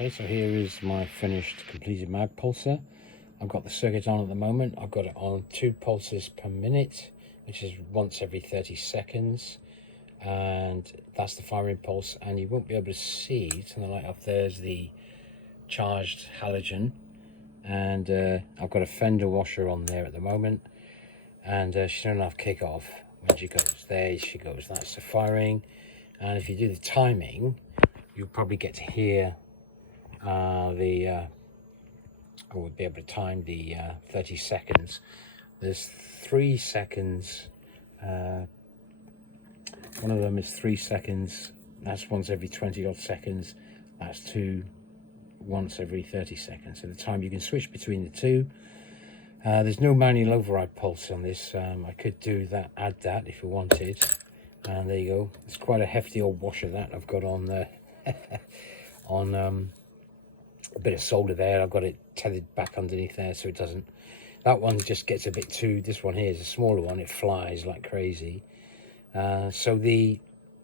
Okay, so here is my finished completed mag pulsar. I've got the circuit on at the moment. I've got it on 2 pulses per minute, which is once every 30 seconds. And that's the firing pulse. And you won't be able to see, turn the light off, there's the charged halogen. And I've got a fender washer on there at the moment. And she's done enough kick off. When she goes, there she goes, that's the firing. And if you do the timing, you'll probably get to hear I would be able to time the 30 seconds. There's 3 seconds. One of them is 3 seconds. That's once every 20 odd seconds. That's 2 once every 30 seconds. So the time you can switch between the two. There's no manual override pulse on this. I could do that, add that if you wanted. And there you go. It's quite a hefty old washer that I've got on there. On a bit of solder there. I've got it tethered back underneath there so it doesn't. That one just gets a bit too. This one here is a smaller one. It flies like crazy. So the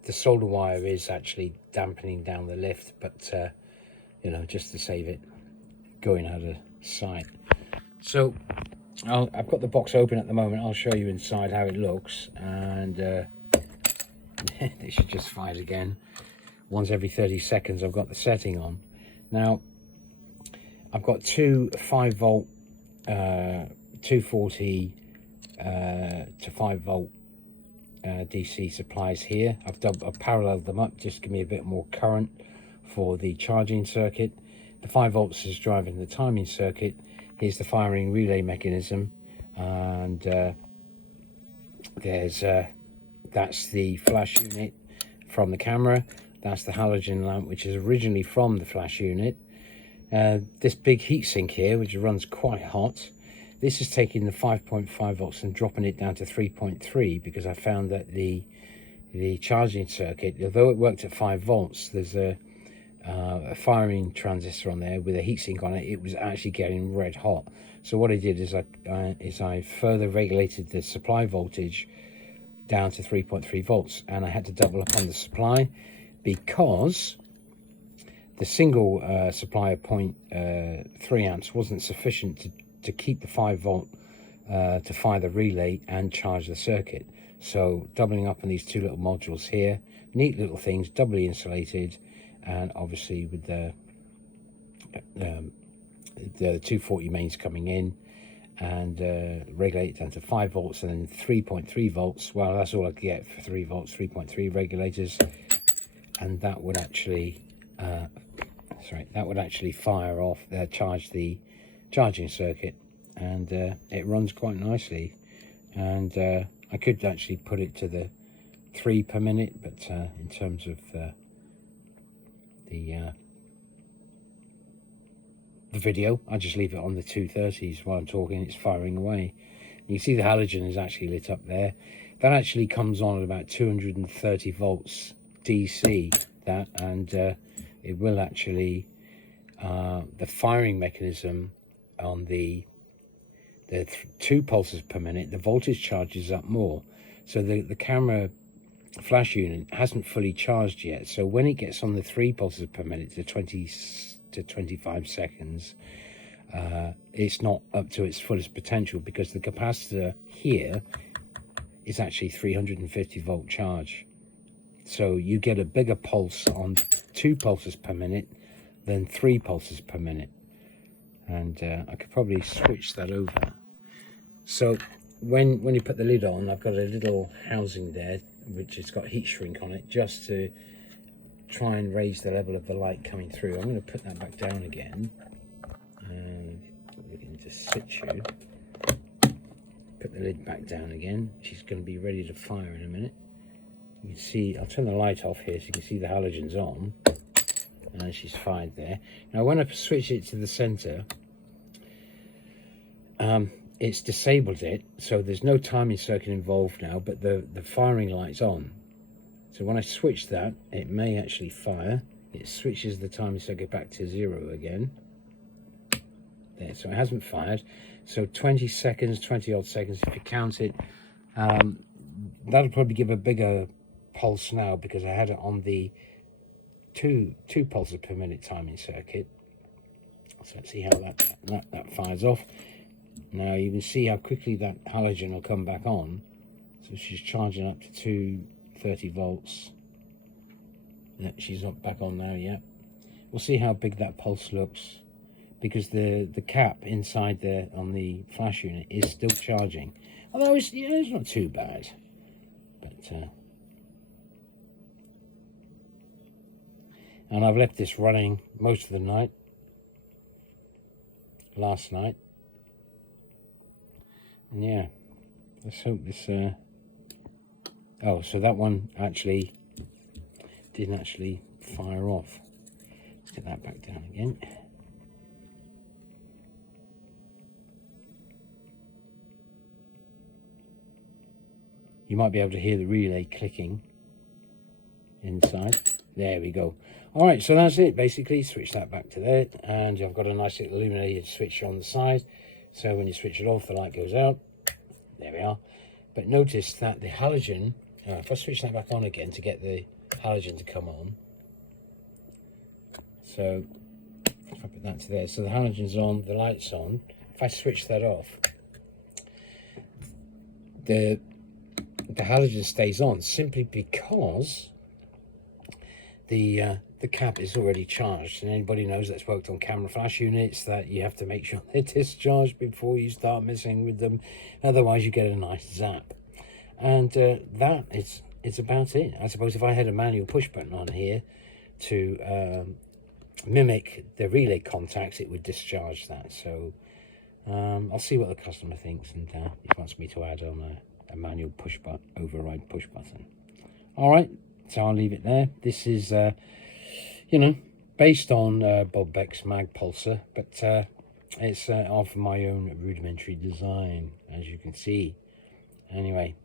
solder wire is actually dampening down the lift, but you know, just to save it going out of sight. So I've got the box open at the moment. I'll show you inside how it looks, and it should just fire again. Once every 30 seconds I've got the setting on. Now I've got 2 5-volt 240 to 5-volt DC supplies here. I've paralleled them up just to give me a bit more current for the charging circuit. The 5 volts is driving the timing circuit. Here's the firing relay mechanism, and that's the flash unit from the camera. That's the halogen lamp, which is originally from the flash unit. This big heatsink here, which runs quite hot, this is taking the 5.5 volts and dropping it down to 3.3, because I found that the charging circuit, although it worked at 5 volts, there's a firing transistor on there with a heatsink on it. It was actually getting red hot. So what I did is I further regulated the supply voltage down to 3.3 volts, and I had to double up on the supply because the single supply of 0.3 amps wasn't sufficient to keep the 5 volt to fire the relay and charge the circuit. So doubling up on these 2 little modules here, neat little things, doubly insulated, and obviously with the 240 mains coming in, and regulate it down to 5 volts and then 3.3 volts. Well, that's all I could get for 3 volts, 3.3 regulators, and that would actually fire off, charge the charging circuit, and it runs quite nicely. And I could actually put it to the 3 per minute, but in terms of the video, I just leave it on the 230s while I'm talking. It's firing away. You can see the halogen is actually lit up there. That actually comes on at about 230 volts DC, that, and it will actually the firing mechanism on the 2 pulses per minute, the voltage charges up more. So the camera flash unit hasn't fully charged yet, so when it gets on the 3 pulses per minute to 20 to 25 seconds, it's not up to its fullest potential, because the capacitor here is actually 350 volt charge. So you get a bigger pulse on 2 pulses per minute than 3 pulses per minute. And I could probably switch that over. So when you put the lid on, I've got a little housing there which has got heat shrink on it, just to try and raise the level of the light coming through. I'm going to put that back down again, and look into situ. Put the lid back down again. She's going to be ready to fire in a minute. You can see, I'll turn the light off here so you can see the halogen's on, and she's fired there. Now when I switch it to the center, it's disabled it, so there's no timing circuit involved now, but the firing light's on. So when I switch that, it may actually fire. It switches the timing circuit back to 0 again. There, so it hasn't fired. So 20 seconds, 20 odd seconds if you count it. That'll probably give a bigger pulse now, because I had it on the two pulses per minute timing circuit. So let's see how that fires off. Now you can see how quickly that halogen will come back on. So she's charging up to 230 volts. Yeah, she's not back on now yet. We'll see how big that pulse looks, because the cap inside there on the flash unit is still charging. Although it's not too bad. But and I've left this running most of the night. Last night. And yeah, let's hope this oh, so that one actually didn't actually fire off. Let's get that back down again. You might be able to hear the relay clicking inside. There we go. All right, so that's it basically. Switch that back to there, and I've got a nice little illuminated switch on the side, so when you switch it off the light goes out. There we are. But notice that the halogen, if I switch that back on again to get the halogen to come on, so if I put that to there, so the halogen's on, the light's on. If I switch that off, the halogen stays on simply because the cap is already charged, and anybody knows that's worked on camera flash units that you have to make sure they're discharged before you start messing with them, otherwise you get a nice zap. And that is about it. I suppose if I had a manual push button on here to mimic the relay contacts, it would discharge that. So I'll see what the customer thinks, and he wants me to add on a manual push button, override push button. All right, so I'll leave it there. This is you know, based on Bob Beck's mag pulsar, but it's of my own rudimentary design, as you can see. Anyway,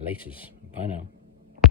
laters. Bye now.